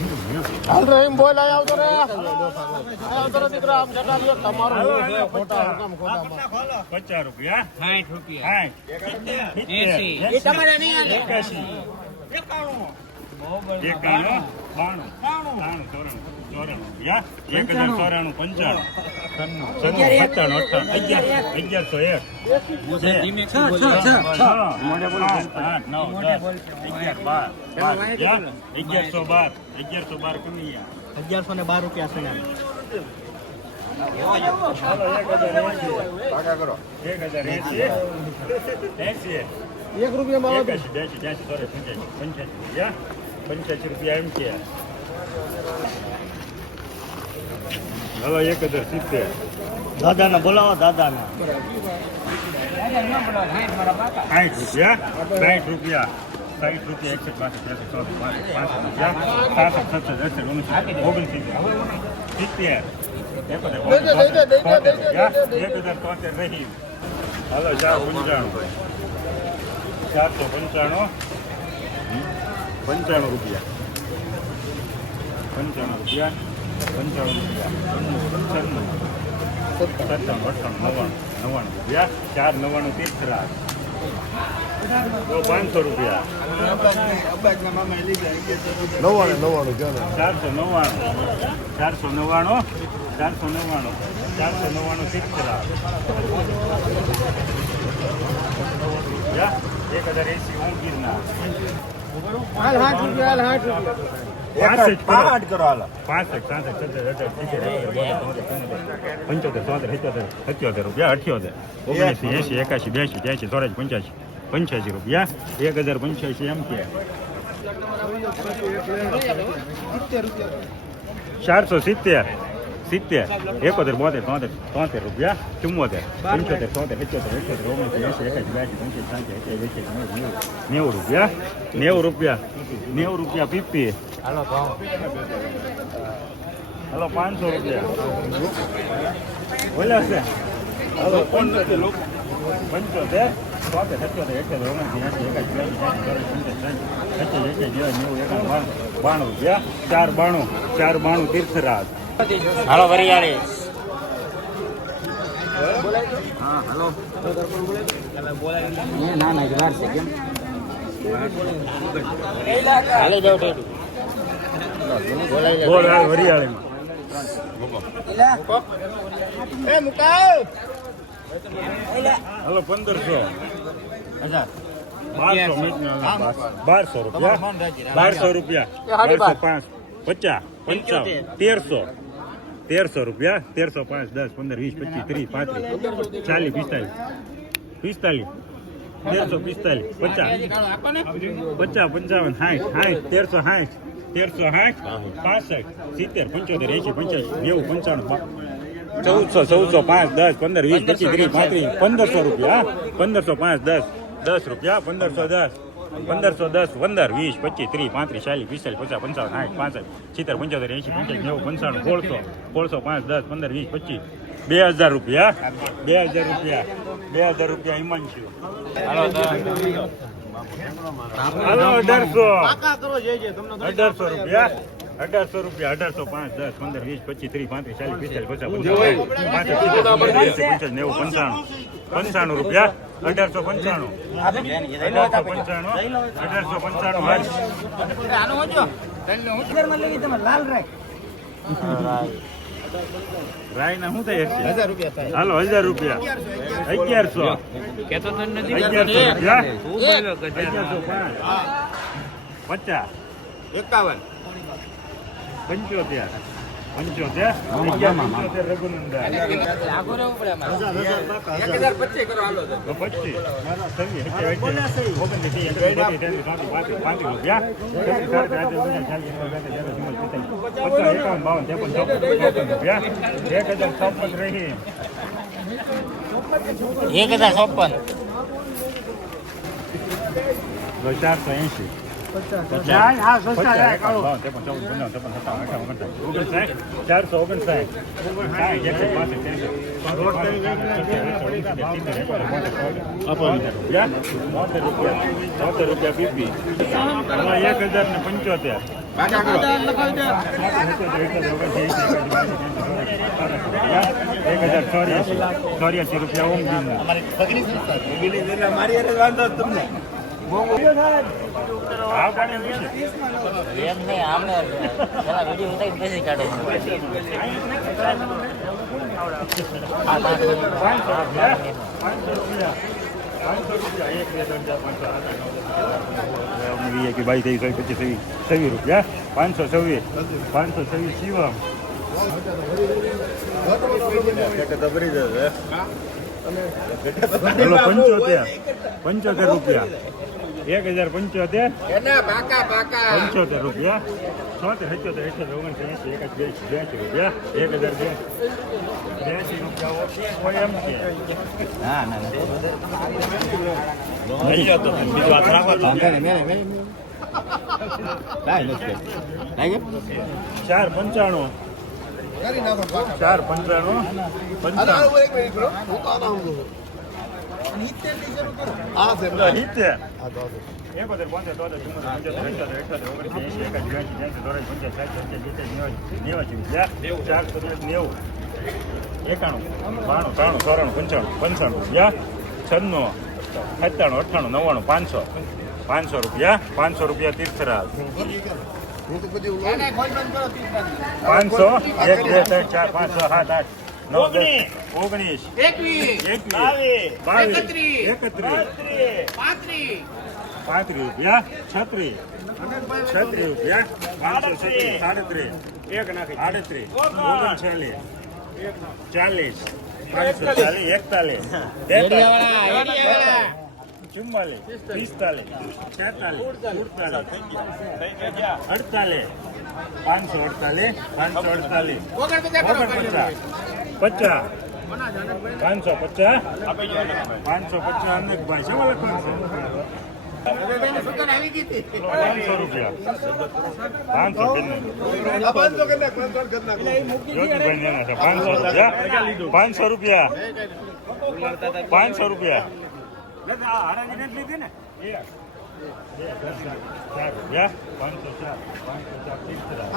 હાલ રહીમ બોલ આય આવતો રે. આવતો રે દીકરો આમ જટા લ્યો તમારો ખોટા હુકમ ખોટા માં 50 રૂપિયા. 60 રૂપિયા. 60 80 એ તમારે નહીં આલે. 81 91 92 91 92 92 92 અગિયારસો બાર, અગિયારસો બાર. કમી અગિયારસો ને બાર રૂપિયા છે ને. એક રૂપિયા. પંચ્યાસી. રૂપિયા એમ કે હલો એક હજાર સિત્તેર. દાદાને બોલાવો દાદાને. સાઠ રૂપિયા. સાઠ રૂપિયા. સાઠ રૂપિયા એકસો ચોસઠ પાંસઠ રૂપિયા. સાસઠ સત્તર અડસઠ ઓગણસિત્તેર ઓગણસિત્તેર. સિત્તેર. એક હજાર તોતેર રહી. હાલો ચાર પંચાણું. ચારસો પંચાણું. પંચાણું રૂપિયા. પંચાણું રૂપિયા. પંચાણું છન્નું સત્તાણું અઠ્ઠાણું નવ્વાણું નવ્વાણું ચાર નવ્વાણું તીર્થરાજ પાંચસો રૂપિયા. નવ્વાણું નવ્વાણું ચાલો ચારસો નવ્વાણું. ચારસો નવ્વાણું ચારસો નવ્વાણું ચારસો નવ્વાણું તીર્થરાજ એક હજાર એસી હું ગીરના હાલ હાથ રૂપિયા હાલ. હાથ રૂપિયા પંચોતેર સિત્તોતેર સત્યોતેર રૂપિયા અઠ્યોતેર. ઓગણસી એસી એકાશી બ્યાસી ત્યાસી ચોરાસી પંચ્યાસી પંચ્યાસી રૂપિયા. એક હજાર પંચ્યાસી એમ કે ચારસો સિત્તેર સિત્તેર એકોતેર બોતેર તોતેર તોતેર રૂપિયા ચુમ્મોતેર પંચોતેર તોતેર પંચોતેર એકોતેર ઓગણસી એસી એકાશી બ્યાસી પંચ્યાસી સાંસી નેવું નેવું રૂપિયા. નેવું રૂપિયા. નેવું રૂપિયા પીપી. હલો પાંચસો રૂપિયા. બોલ્યા છે? હાલો પંચોતેર પંચોતેર? તોતેર સત્યોતેર એકોતેર ઓગણસી એસી એકાશી બ્યાસી એકાશી નેવું એકાણું બાણું બાણું રૂપિયા. ચાર બાણું ચાર બાણું તીર્થરાજ. હાલો વરિયાળી. ના ના વાર છે કેમ? હાલી જાવ ટેટુ બોલ હાલ વરિયાળી. એ મુકાવ હલો પંદરસો. બારસો મિનિટના બારસો રૂપિયા. બારસો રૂપિયા. બારસો પાંચ. પચાસ. પંચાવન. તેરસો. તેરસો રૂપિયા. તેરસો પાંચ દસ પંદર વીસ પચીસ ત્રીસ પાંત્રીસ ચાલીસ પિસ્તાલીસ. પિસ્તાલીસ. તેરસો પિસ્તાલીસ. પચાસ. પચાસ પંચાવન સાઠ સાઠ તેરસો સાઠ. તેરસો સાઠ પાસઠ સિત્તેર પંચોતેર એંશી પંચ્યાસી નેવું પંચાણું ચૌદસો ચૌદસો પાંચ દસ પંદર વીસ પચીસ ત્રીસ પાંત્રીસ પંદરસો રૂપિયા પંદરસો પાંચ દસ દસ રૂપિયા પંદરસો દસ પંદરસો દસ પંદર વીસ પચીસ ત્રીસ પાંત્રીસ ચાલીસ પિસ્તાલીસ પચાસ પંચાવન સાઠ પાસઠ સિત્તેર પંચોતેર એંશી પંચાસી નેવું પંચાણું સોળસો સોળસો પાંચ દસ પંદર વીસ પચીસ બે હજાર રૂપિયા બે હજાર રૂપિયા બે હજાર રૂપિયા હિમાંશુ હાલો અઢારસો. અઢારસો રૂપિયા. અઢારસો રૂપિયા અઢારસો પાંચ દસ પંદર વીસ પચીસ ત્રીસ પાંત્રીસ ચાલીસ પિસ્તાલીસ પચાસ નેવું પંચાણું. પંચાણું રૂપિયા. અઢારસો પંચાણું. અઢારસો પંચાણું. અઢારસો પંચાણું હાલ. રાયના શું થાય છે? હજાર રૂપિયા હાલો હજાર રૂપિયા. અગિયારસો. કેતો. અગિયારસો પચાસ. એકાવન. પંચોતેર. પંચોતેર પંચોતેર એક હજાર ચોપન, ચારસો એંશી ચારસો ઓગણસાઠ રૂપિયા પીપી એક હજાર ને પંચોતેર એક હજાર ચોર્યાસી ચોર્યાસી રૂપિયા ઓમ જીના હા પણ કે છવ્વીસ રૂપિયા પાંચસો છવ્વીસ પાંચસો છવ્વીસ શિવમ પંચોતેર. પંચોતેર રૂપિયા. એક હજાર પંચોતેર. પંચોતેર રૂપિયા. છોતેર સત્યોતેર અઠ્યોતેર ઓગણસો એંસી એક બેસી બ્યાસી રૂપિયા. એક હજાર બ્યાસી રૂપિયા હોય એમ છે ના બીજું ચાર પંચાણું. ચાર પંચાણું. એકાણું બાણું ત્રાણું ચોરાણું પંચાણું પંચાણું રૂપિયા છન્નું સત્તાણું અઠ્ઠાણું નવ્વાણું પાંચસો પાંચસો રૂપિયા પાંચસો રૂપિયા તીર્થરાજ. પાંચસો એક બે ત્રણ ચાર પાંચ છ સાત આઠ નવ દસ ઓગણીસ એકવીસ બાવીસ એકત્રીસ પાંત્રીસ રૂપિયા છત્રીસ છત્રીસ રૂપિયા પાંચસો છત્રીસ સાડત્રીસ. એક નાખી. આડત્રીસ ઓગણચાલીસ ચાલીસ પાંચસો ચાલીસ એકતાલીસ ચુમ્માલીસ પિસ્તાલીસ છેતાલીસ અડતાલીસ પાંચસો અડતાલીસ પાંચસો અડતાલીસ પચાસ પાંચસો પચાસ પાંચસો પચાસ અનેકભાઈ છે? પાંચસો રૂપિયા. પાંચસો પાંચસો રૂપિયા. પાંચસો રૂપિયા. પાંચસો રૂપિયા ચાર રૂપિયા પાંચસો ચાર પાંચસો ચાર તીર્થરાજ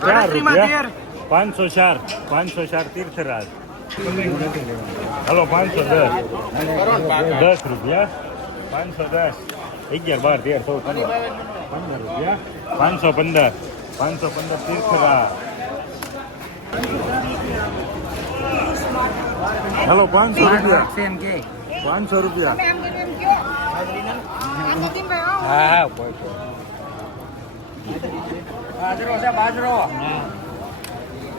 ચાર રૂપિયા. પાંચસો ચાર પાંચસો ચાર તીર્થરાજ. હલો પાંચસો દસ. દસ રૂપિયા. પાંચસો દસ. અગિયાર બાર તેર ચૌદ પંદર. પંદર રૂપિયા. પાંચસો પંદર. પાંચસો પંદર તીર્થરાજ. હલો પાંચસો રૂપિયા. એમ કે. પાંચસો રૂપિયા. હા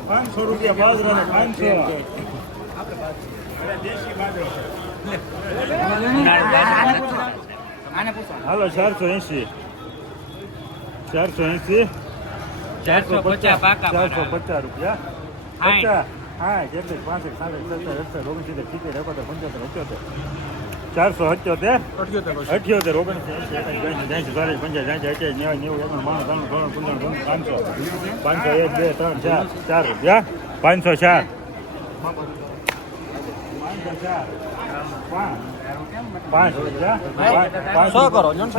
પાંચસો રૂપિયા બાજરો પાંચસો દેશી બાજરો. હાલો ચારસો એસી ચારસો એસી ચારસો પચાસ ચારસો પચાસ રૂપિયા. પચાસ. હા જેટલી પાંસઠ સાઠ સત્તર અડસઠ ઓગણસિત્તેર સિત્તેર એકોતેર પંચોતેર અઠ્યોતેર ચારસો અઠ્યોતેર અઠ્યોતેર ઓગણસી એંસી એકાસી ચોરાસી પંચાસી સાઠ અઠ્યાસી નેવું નેવું એકાણું બાણું ત્રાણું ત્રણ પંદર પાંચસો. પાંચસો એક બે ત્રણ ચાર ચાર રૂપિયા પાંચસો ચાર. પાંચસો ચાર. પાંચ પાંચ રૂપિયા સો કરો, છ.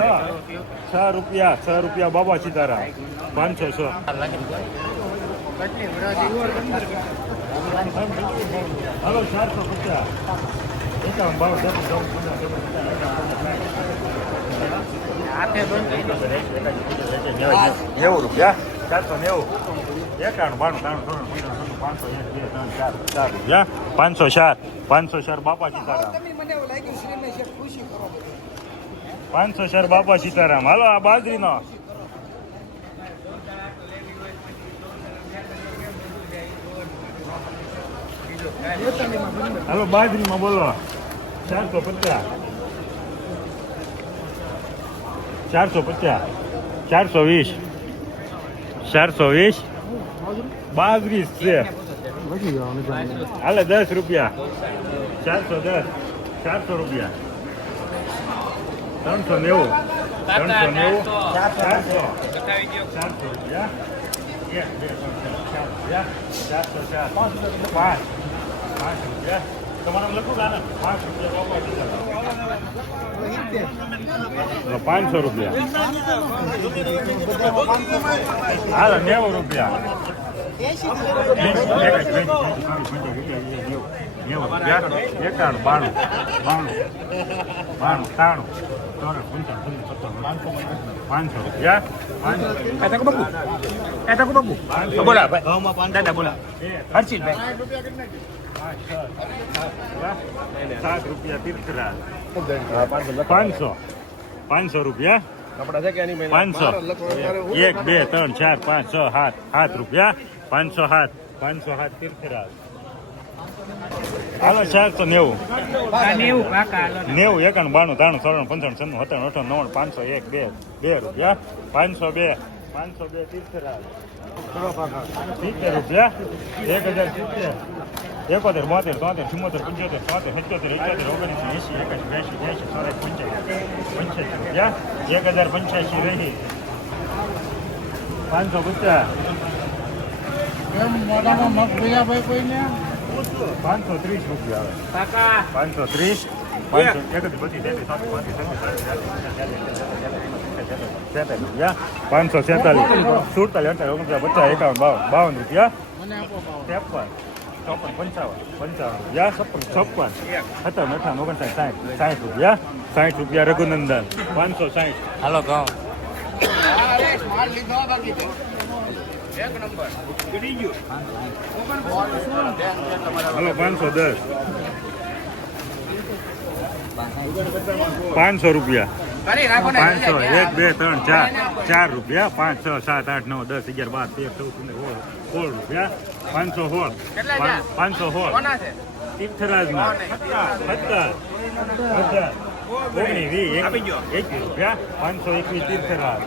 છ રૂપિયા છ રૂપિયા બાબા સીતારામ. પાંચસો છ. ચારસો પચાસ એકાવન બાવન પચાસ નેવું રૂપિયા ચારસો નેવું એકાણું બાણું ત્રાણું પંદર પાંચસો એક ત્રણ ચાર ચાર રૂપિયા પાંચસો ચાર પાંચસો ચાર બાપા સીતારામ. પાંચસો ચાર બાપા સીતારામ. હાલો આ બાજરીનો. હાલો, બાજરીમાં બોલો. ચારસો પચાસ. ચારસો પચાસ. ચારસો વીસ. ચારસો વીસ. બાજરી છે. હાલે, દસ રૂપિયા. ચારસો દસ. ચારસો રૂપિયા. ત્રણસો નેવું. ત્રણસો નેવું. ચારસો. ચારસો રૂપિયા. ચારસો ચાર. પાંચ પાંચ. પાંચસો રૂપિયા. હા નેવું રૂપિયા. એકાણું બાણું બાણું બાણું ત્રાણું ચોરસ પંચાણું પાંચસો રૂપિયા. પાંચસો. બોલા દાદા બોલા. હર્ષિતભાઈ. સાત રૂપિયા તીર્થરાજ પાંચસો પાંચસો. રૂપિયા? પાંચસો. એક બે ત્રણ ચાર પાંચ છ સાત સાત રૂપિયા. પાંચસો સાત. પાંચસો સાત તીર્થરાજ હાલો ચારસો નેવું. નેવું એકાણું બાણું ત્રાણું ત્રણ પંચાણું છન્નું સત્તાણું અઠાણું નવ્વાણું પાંચસો એક બે બે રૂપિયા. પાંચસો બે. પાંચસો બે તીર્થરાજ સિત્તેર રૂપિયા. એક હજાર સિત્તેર એકોતેર બોતેર તોતેર ચુમ્મોતેર પંચોતેર તોતેર સત્યોતેર એકોતેર ઓગણીસો એસી એકાસી બ્યાસી બ્યાસી સોળાસ પંચ્યાસી પંચ્યાસી રૂપિયા એક હજાર પંચ્યાસી રહી. પાંચસો પચાસ. પાંચસો ત્રીસ રૂપિયા આવે. પાંચસો ત્રીસ પાંચસો છેતાલીસ સુડતાલીસ અડતાલીસ ઓગણપચાસ પચાસ એકાવન બાવન બાવન રૂપિયા. ત્રેપન. ચોપન પંચાવન. પંચાવન. રૂપિયા છપ્પન છપ્પન. સત્તાવન અઠાવન ઓગણસાઠ સાઠ સાઠ. રૂપિયા. સાઠ રૂપિયા રઘુનંદન. પાંચસો સાઠ. હાલો કહો હલો પાંચસો દસ. પાંચસો રૂપિયા. પાંચસો. એક બે ત્રણ ચાર. ચાર રૂપિયા. પાંચ છ સાત આઠ નવ દસ અગિયાર બાર તેર ચૌદ સોળ રૂપિયા. પાંચસો પાં- પાંચસો સોળ તીર્થરાજના. સત્તર સત્તર ઓગણીસ વીસ એકવીસ રૂપિયા પાંચસો એકવીસ તીર્થરાજ.